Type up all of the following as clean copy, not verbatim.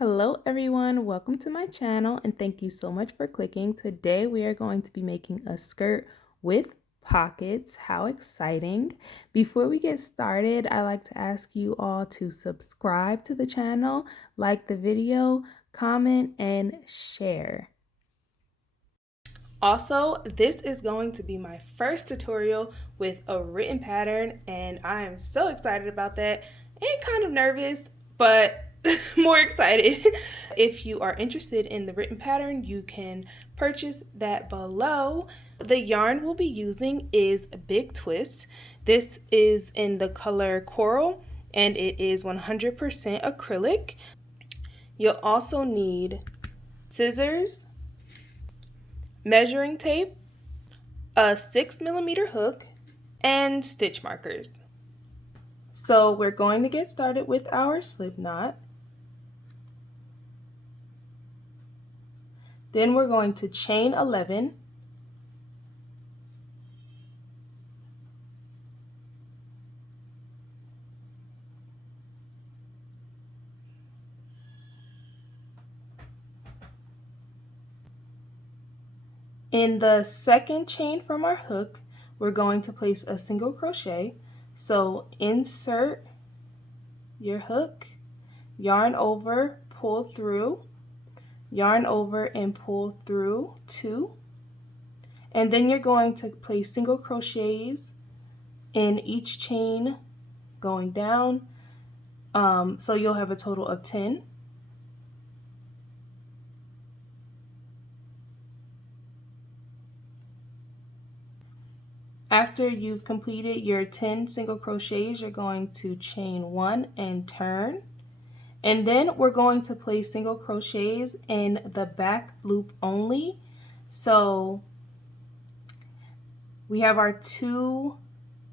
Hello everyone, welcome to my channel and thank you so much for clicking. Today we are going to be making a skirt with pockets. How exciting. Before we get started, I like to ask you all to subscribe to the channel, like the video, comment, and share. Also, this is going to be my first tutorial with a written pattern and I am so excited about that and kind of nervous, but more excited. If you are interested in the written pattern, you can purchase that below. The yarn we'll be using is Big Twist. This is in the color Coral and it is 100% acrylic. You'll also need scissors, measuring tape, a 6mm hook, and stitch markers. So we're going to get started with our slip knot. Then we're going to chain 11. In the second chain from our hook, we're going to place a single crochet. So insert your hook, yarn over, pull through, yarn over and pull through 2. And then you're going to place single crochets in each chain going down. So you'll have a total of 10. After you've completed your 10 single crochets, you're going to chain 1 and turn. And then we're going to place single crochets in the back loop only. So we have our 2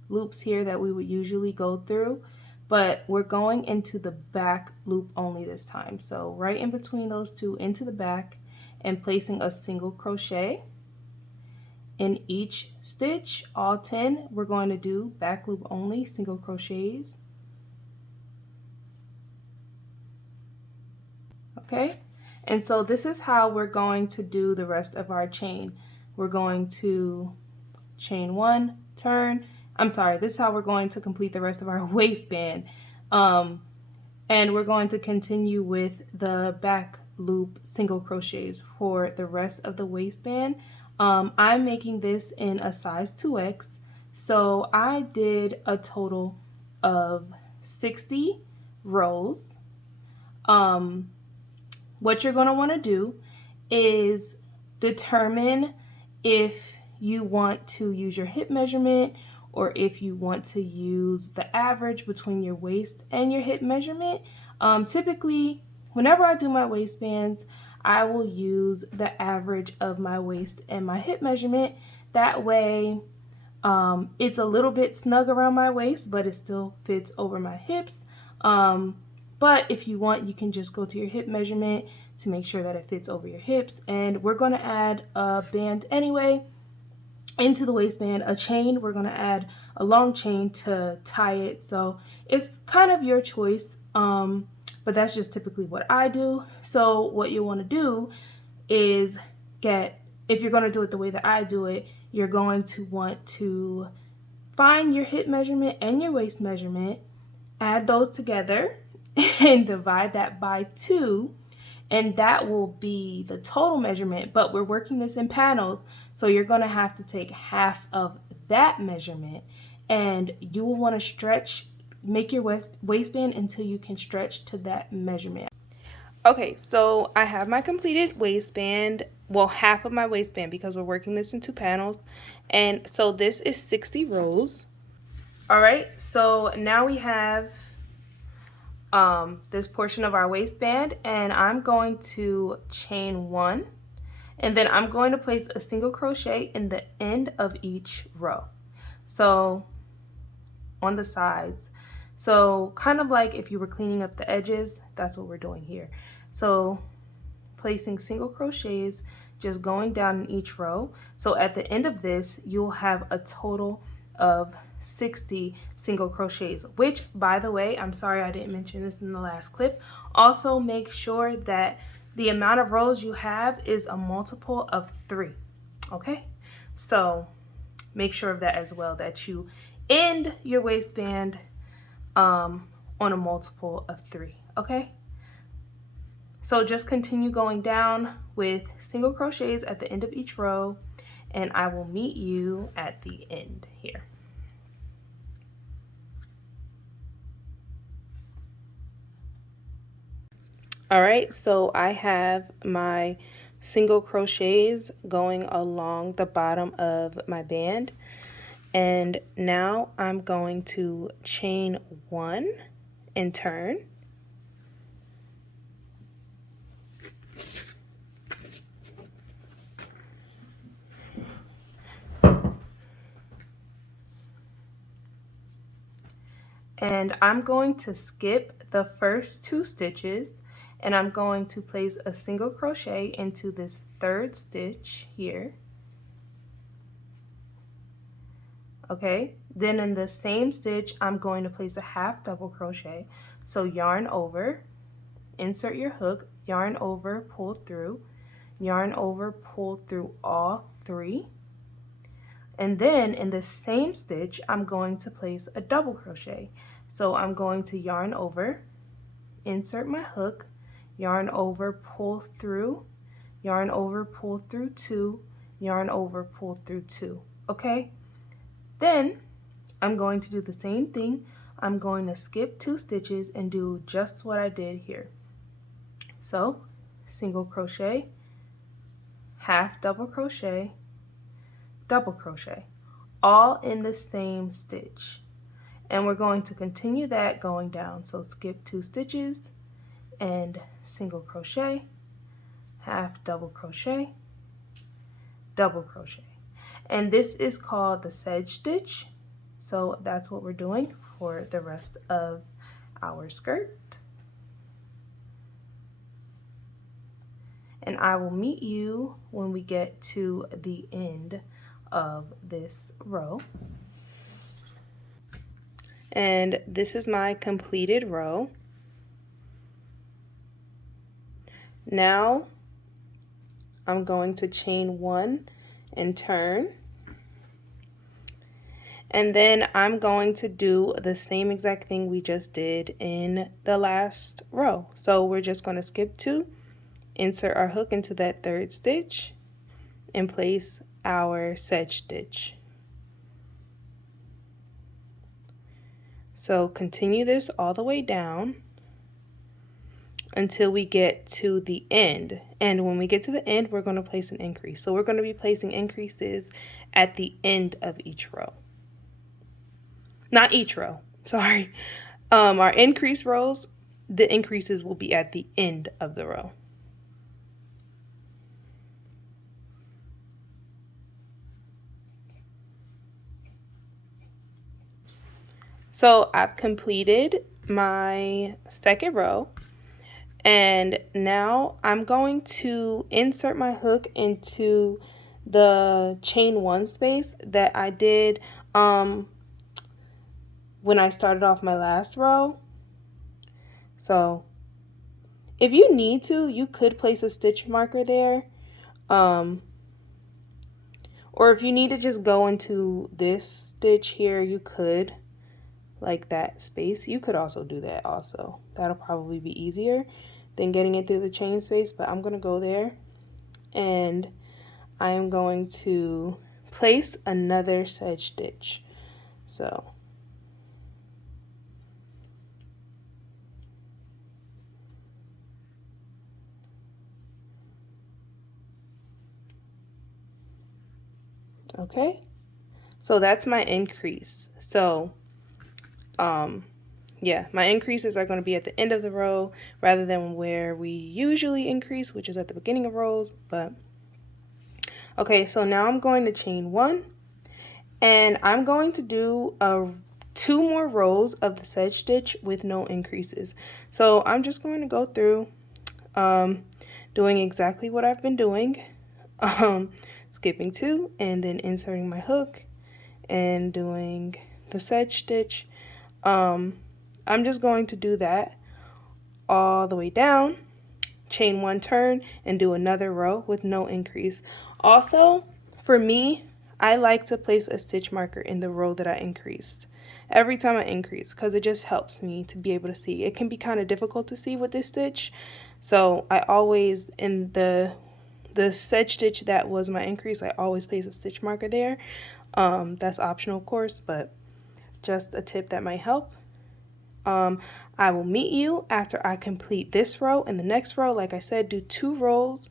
loops here that we would usually go through, but we're going into the back loop only this time. So right in between those 2 into the back and placing a single crochet. In each stitch, all 10, we're going to do back loop only, single crochets. Okay, and so this is how we're going to do the rest of our chain. We're going to chain 1, turn. This is how we're going to complete the rest of our waistband. And we're going to continue with the back loop single crochets for the rest of the waistband. I'm making this in a size 2X, so I did a total of 60 rows. What you're going to want to do is determine if you want to use your hip measurement or if you want to use the average between your waist and your hip measurement. Typically, whenever I do my waistbands, I will use the average of my waist and my hip measurement. That way, it's a little bit snug around my waist, but it still fits over my hips. But if you want, you can just go to your hip measurement to make sure that it fits over your hips. And we're going to add a band anyway into the waistband, a chain. We're going to add a long chain to tie it. So it's kind of your choice, but that's just typically what I do. So what you want to do is if you're going to do it the way that I do it, you're going to want to find your hip measurement and your waist measurement, add those together, and divide that by 2, and that will be the total measurement. But we're working this in panels, so you're going to have to take half of that measurement, and you will want to make your waistband until you can stretch to that measurement. Okay, so I have my completed waistband, well, half of my waistband, because we're working this in 2 panels, and so this is 60 rows. All right, so now we have this portion of our waistband, and I'm going to chain 1, and then I'm going to place a single crochet in the end of each row, so on the sides. So kind of like if you were cleaning up the edges, that's what we're doing here. So placing single crochets, just going down in each row. So at the end of this, you'll have a total of 60 single crochets, which, by the way, I'm sorry I didn't mention this in the last clip. Also make sure that the amount of rows you have is a multiple of 3. Okay, so make sure of that as well, that you end your waistband on a multiple of 3. Okay, so just continue going down with single crochets at the end of each row, and I will meet you at the end here. All right, so I have my single crochets going along the bottom of my band, and now I'm going to chain 1 and turn. And I'm going to skip the first 2 stitches, and I'm going to place a single crochet into this 3rd stitch here. Okay, then in the same stitch I'm going to place a half double crochet. So yarn over, insert your hook, yarn over, pull through, yarn over, pull through all 3. And then in the same stitch I'm going to place a double crochet. So I'm going to yarn over, insert my hook, yarn over, pull through, yarn over, pull through 2, yarn over, pull through 2. Okay, then I'm going to do the same thing. I'm going to skip 2 stitches and do just what I did here. So single crochet, half double crochet, double crochet, all in the same stitch. And we're going to continue that going down. So skip 2 stitches and single crochet, half double crochet, double crochet. And this is called the sedge stitch. So that's what we're doing for the rest of our skirt. And I will meet you when we get to the end of this row. And this is my completed row. Now I'm going to chain 1 and turn. And then I'm going to do the same exact thing we just did in the last row. So we're just going to skip 2, insert our hook into that 3rd stitch, and place our sedge stitch. So continue this all the way down until we get to the end. And when we get to the end, we're going to place an increase. So we're going to be placing increases at the end of each row. Not each row, sorry. Our increase rows, the increases will be at the end of the row. So I've completed my 2nd row, and now I'm going to insert my hook into the chain 1 space that I did when I started off my last row. So if you need to, you could place a stitch marker there, or if you need to just go into this stitch here, you could, like that space. You could also do that also. That'll probably be easier than getting it through the chain space, but I'm going to go there, and I am going to place another sedge stitch. So okay, so that's my increase. So yeah, my increases are going to be at the end of the row rather than where we usually increase, which is at the beginning of rows. But okay, so now I'm going to chain 1, and I'm going to do 2 more rows of the sedge stitch with no increases. So I'm just going to go through doing exactly what I've been doing, skipping 2 and then inserting my hook and doing the sedge stitch, I'm just going to do that all the way down, chain 1 turn, and do another row with no increase. Also, for me, I like to place a stitch marker in the row that I increased every time I increase, because it just helps me to be able to see. It can be kind of difficult to see with this stitch, so I always, in the sedge stitch that was my increase, I always place a stitch marker there. That's optional, of course, but just a tip that might help. I will meet you after I complete this row and the next row. Like I said, do 2 rows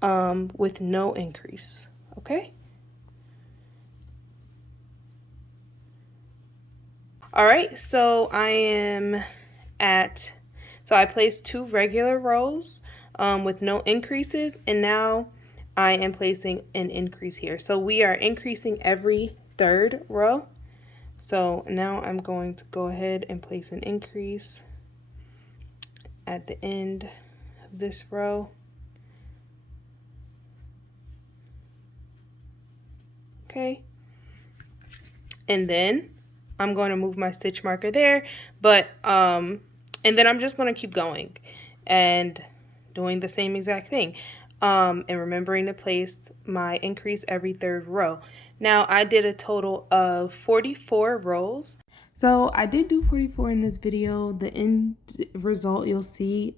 with no increase, okay? All right, so I placed 2 regular rows with no increases, and now I am placing an increase here. So we are increasing every 3rd row. So now I'm going to go ahead and place an increase at the end of this row. Okay. And then I'm going to move my stitch marker there, but and then I'm just going to keep going and doing the same exact thing, and remembering to place my increase every 3rd row. Now I did a total of 44 rows. So I did do 44 in this video. The end result you'll see,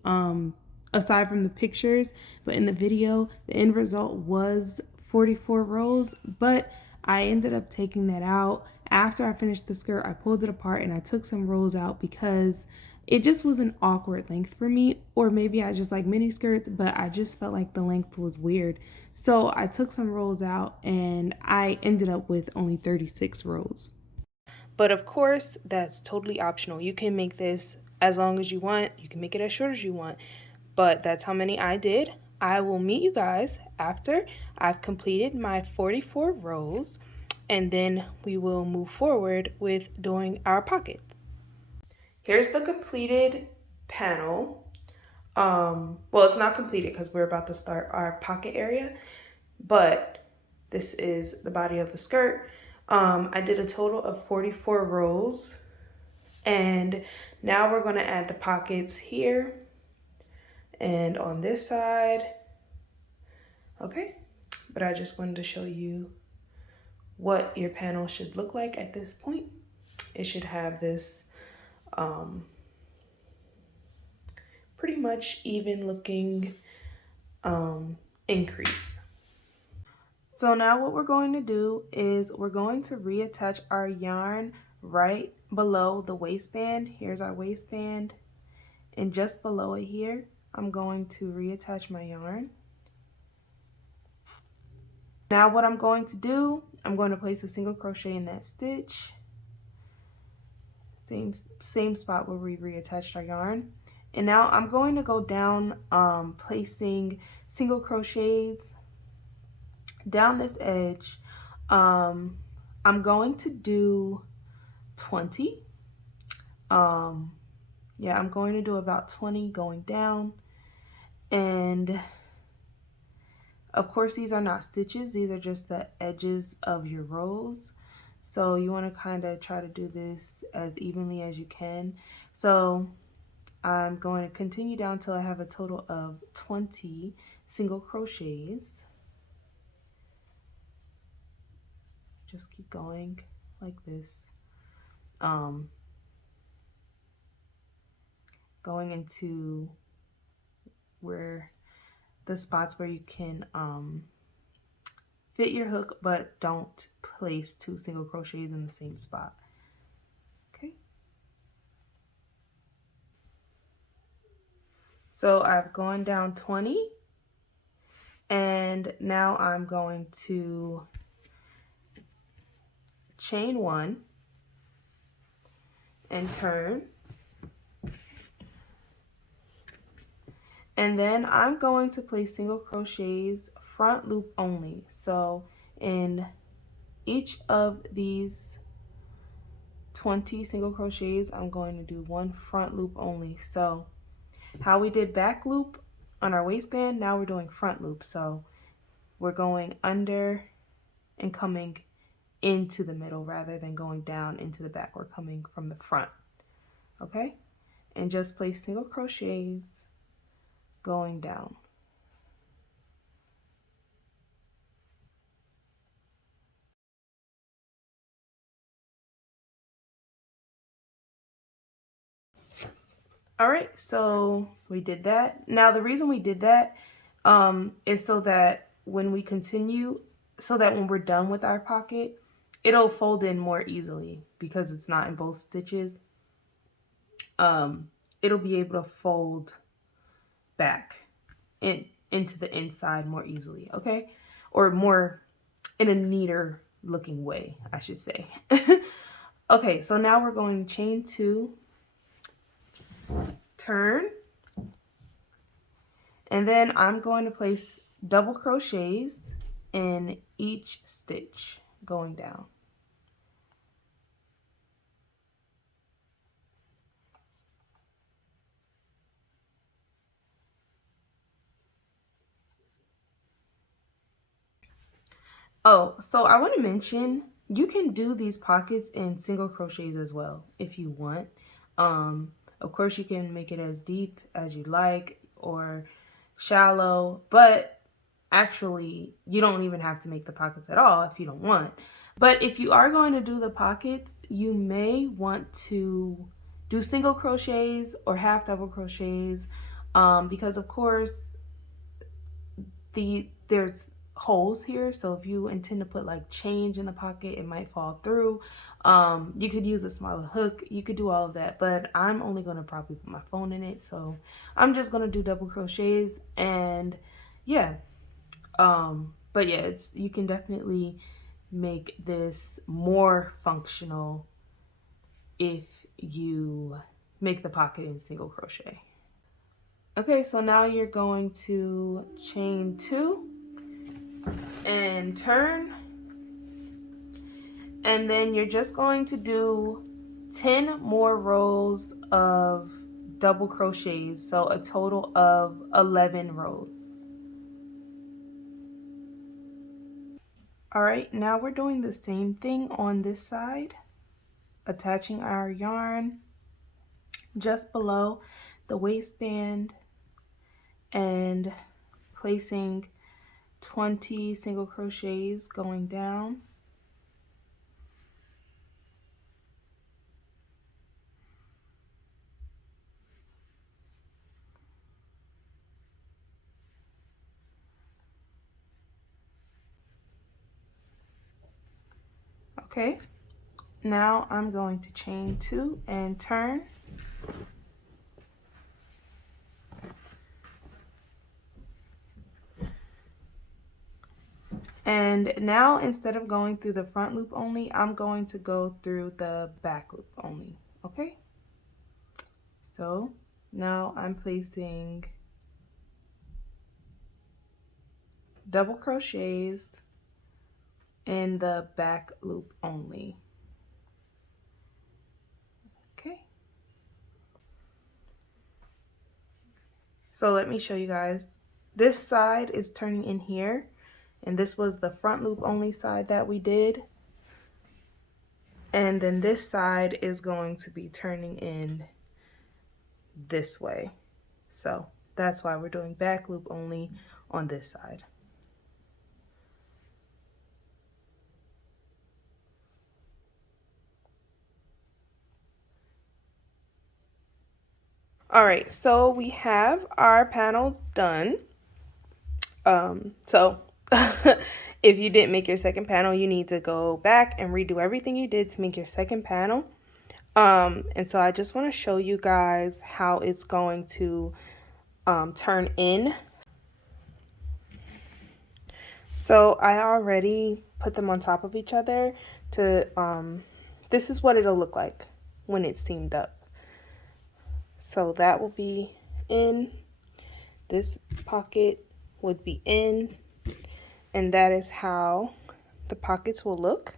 aside from the pictures, but in the video, the end result was 44 rows, but I ended up taking that out. After I finished the skirt, I pulled it apart and I took some rows out because it just was an awkward length for me, or maybe I just like mini skirts, but I just felt like the length was weird. So I took some rows out and I ended up with only 36 rows. But of course, that's totally optional. You can make this as long as you want. You can make it as short as you want. But that's how many I did. I will meet you guys after I've completed my 44 rows, and then we will move forward with doing our pockets. Here's the completed panel. Well, it's not completed because we're about to start our pocket area, but this is the body of the skirt. I did a total of 44 rows, and now we're going to add the pockets here and on this side. Okay, but I just wanted to show you what your panel should look like at this point. It should have this pretty much even looking increase. So now what we're going to do is we're going to reattach our yarn right below the waistband. Here's our waistband, and just below it here, I'm going to reattach my yarn. Now what I'm going to do, I'm going to place a single crochet in that stitch. Same spot where we reattached our yarn. And now I'm going to go down, placing single crochets down this edge. I'm going to do 20. Yeah, I'm going to do about 20 going down. And of course, these are not stitches. These are just the edges of your rows. So you want to kind of try to do this as evenly as you can. So I'm going to continue down till I have a total of 20 single crochets. Just keep going like this. Going into where the spots where you can fit your hook, but don't place 2 single crochets in the same spot. Okay. So I've gone down 20, and now I'm going to chain 1 and turn. And then I'm going to place single crochets front loop only. So in each of these 20 single crochets, I'm going to do 1 front loop only. So how we did back loop on our waistband, now we're doing front loop. So we're going under and coming into the middle rather than going down into the back. We're coming from the front, okay? And just place single crochets going down. All right, so we did that. Now the reason we did that is so that when we continue, so that when we're done with our pocket, it'll fold in more easily because it's not in both stitches. It'll be able to fold back into the inside more easily, okay? Or more in a neater looking way, I should say. Okay, so now we're going to chain 2, turn, and then I'm going to place double crochets in each stitch going down. Oh, so I want to mention you can do these pockets in single crochets as well if you want. Of course, you can make it as deep as you like or shallow, but actually you don't even have to make the pockets at all if you don't want. But if you are going to do the pockets, you may want to do single crochets or half double crochets because of course there's holes here, so if you intend to put like change in the pocket, it might fall through. You could use a smaller hook, you could do all of that, but I'm only going to probably put my phone in it, so I'm just going to do double crochets. And yeah, but yeah, it's, you can definitely make this more functional if you make the pocket in single crochet. Okay, so now you're going to chain 2 and turn, and then you're just going to do 10 more rows of double crochets, so a total of 11 rows. All right, now we're doing the same thing on this side, attaching our yarn just below the waistband and placing 20 single crochets going down. Okay, now I'm going to chain 2 and turn. And now instead of going through the front loop only, I'm going to go through the back loop only, okay? So now I'm placing double crochets in the back loop only. Okay. So let me show you guys. This side is turning in here, and this was the front loop only side that we did. And then this side is going to be turning in this way. So that's why we're doing back loop only on this side. All right, so we have our panels done. So if you didn't make your second panel, you need to go back and redo everything you did to make your second panel. And so I just want to show you guys how it's going to turn in. So I already put them on top of each other to, this is what it'll look like when it's seamed up. So that will be in, this pocket would be in, and that is how the pockets will look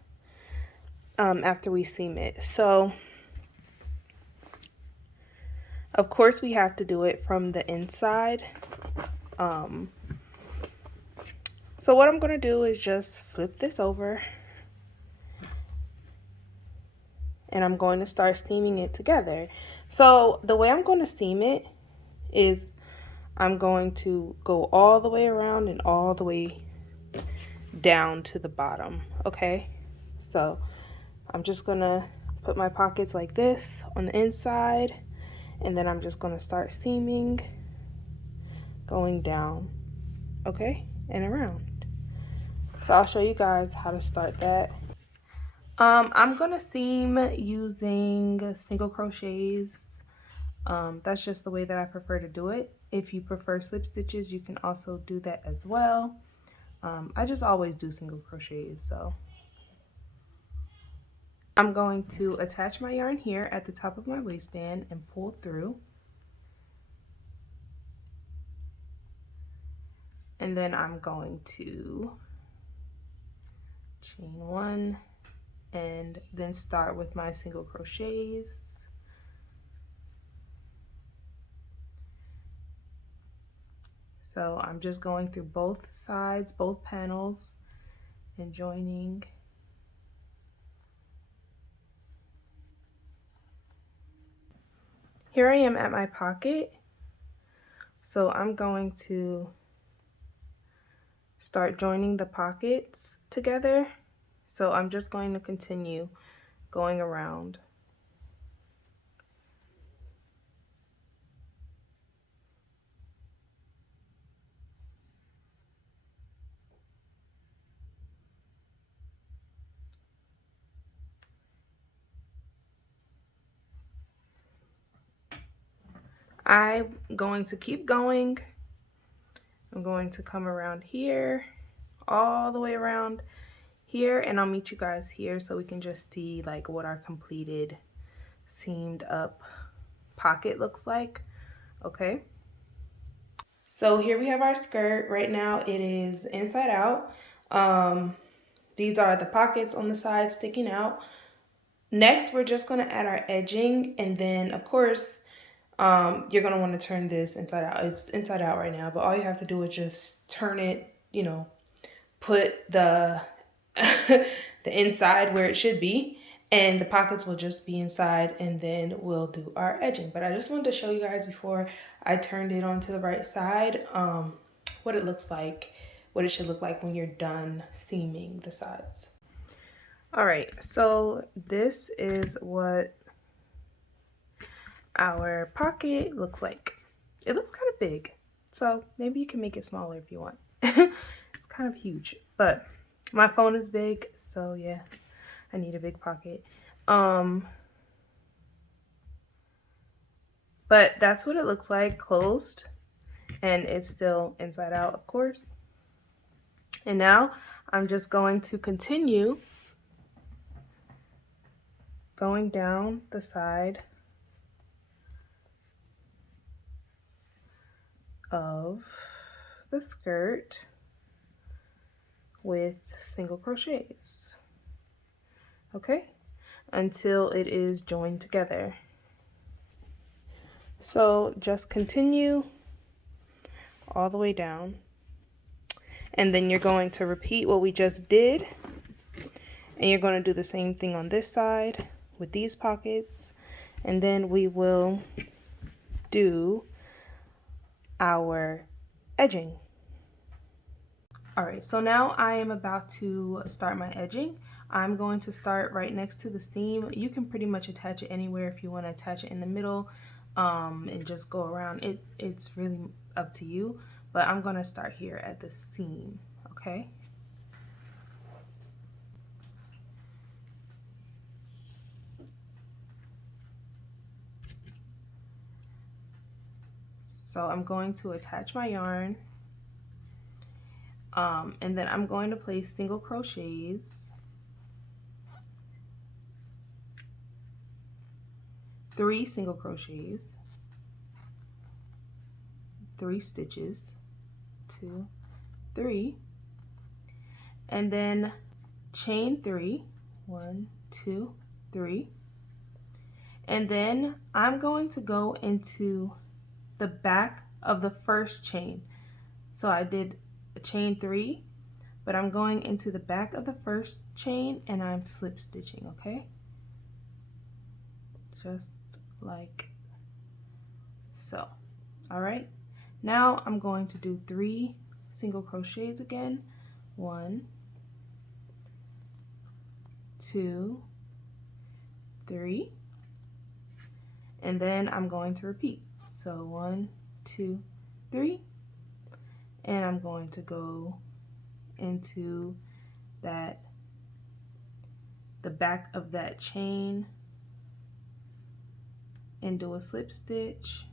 after we seam it. So of course we have to do it from the inside. So what I'm going to do is just flip this over and I'm going to start steaming it together. So the way I'm going to steam it is I'm going to go all the way around and all the way down to the bottom, okay? So I'm just gonna put my pockets like this on the inside, and then I'm just gonna start steaming, going down, okay, and around. So I'll show you guys how to start that. I'm gonna seam using single crochets. That's just the way that I prefer to do it. If you prefer slip stitches, you can also do that as well. I just always do single crochets, so. I'm going to attach my yarn here at the top of my waistband and pull through. And then I'm going to chain one and then start with my single crochets. So I'm just going through both sides, both panels, and joining. Here I am at my pocket. So I'm going to start joining the pockets together. So I'm just going to continue going around. I'm going to keep going. I'm going to come around here, all the way around here, and I'll meet you guys here so we can just see like what our completed seamed up pocket looks like. Okay. So here we have our skirt. Right now it is inside out. These are the pockets on the side sticking out. Next, we're just going to add our edging, and then of course you're going to want to turn this inside out. It's inside out right now, but all you have to do is just turn it, you know, put the the inside where it should be, and the pockets will just be inside, and then we'll do our edging. But I just wanted to show you guys before I turned it onto the right side what it looks like, what it should look like when you're done seaming the sides. All right, so this is what our pocket looks like. It looks kind of big, so maybe you can make it smaller if you want. It's kind of huge, but my phone is big, so yeah, I need a big pocket. But that's what it looks like closed, and it's still inside out, of course. And now I'm just going to continue going down the side of the skirt with single crochets, okay, until it is joined together. So just continue all the way down, and then you're going to repeat what we just did, and you're going to do the same thing on this side with these pockets, and then we will do our edging. All right, so now I am about to start my edging. I'm going to start right next to the seam. You can pretty much attach it anywhere if you want to attach it in the middle and just go around. It's really up to you, but I'm going to start here at the seam, okay? So I'm going to attach my yarn, and then I'm going to place single crochets, 3 single crochets, 3 stitches, 2, 3, and then chain 3, 1, 2, 3, and then I'm going to go into the back of the first chain. So I did a chain 3, but I'm going into the back of the first chain and I'm slip stitching, okay? just like so. All right, now I'm going to do 3 single crochets again. 1, 2, 3, and then I'm going to repeat. So 1, 2, 3, and I'm going to go into the back of that chain and do a slip stitch.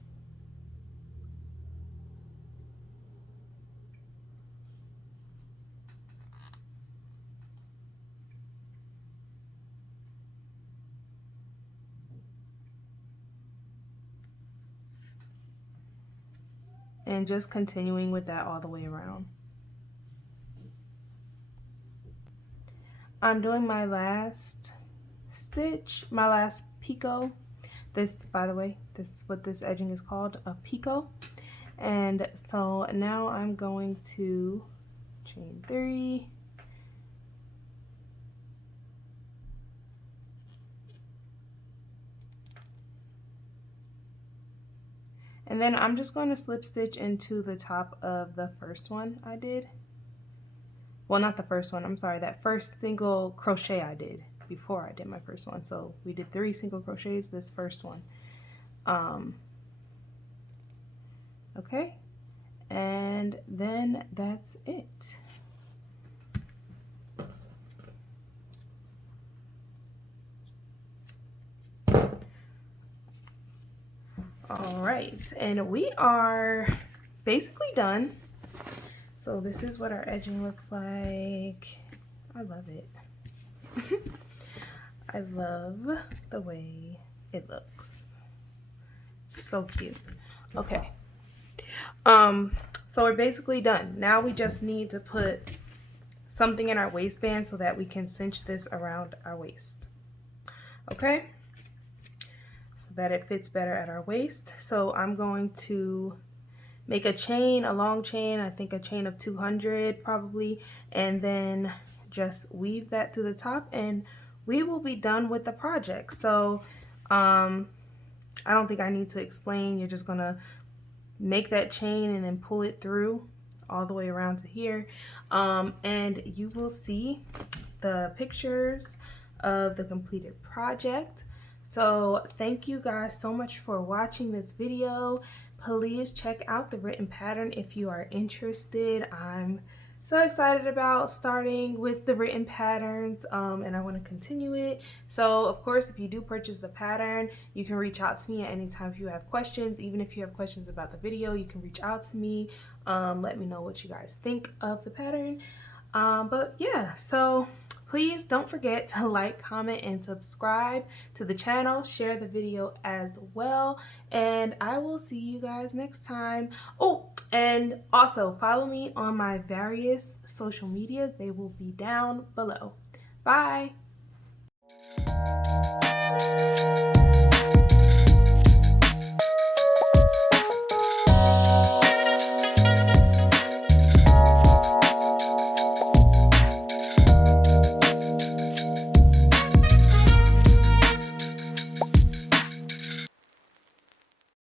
And just continuing with that all the way around. I'm doing my last stitch, my last picot. This, by the way, this is what this edging is called, a picot. And so now I'm going to chain 3, and then I'm just going to slip stitch into the top of the first one I did. Well, not the first one, I'm sorry, that first single crochet I did before I did my first one. So we did 3 single crochets this first one. Okay, and then that's it. All right, and we are basically done. So this is what our edging looks like. I love it. I love the way it looks. So cute. Okay. So we're basically done. Now we just need to put something in our waistband so that we can cinch this around our waist. Okay? So that it fits better at our waist. So I'm going to make a chain, a long chain, I think a chain of 200 probably, and then just weave that through the top and we will be done with the project. So I don't think I need to explain. You're just gonna make that chain and then pull it through all the way around to here, and you will see the pictures of the completed project. So thank you guys so much for watching this video. Please check out the written pattern if you are interested. I'm so excited about starting with the written patterns, and I want to continue it. So of course, if you do purchase the pattern, you can reach out to me at any time if you have questions. Even if you have questions about the video, you can reach out to me. Let me know what you guys think of the pattern. But yeah, so please don't forget to like, comment, and subscribe to the channel. Share the video as well. And I will see you guys next time. Oh, and also follow me on my various social medias. They will be down below. Bye.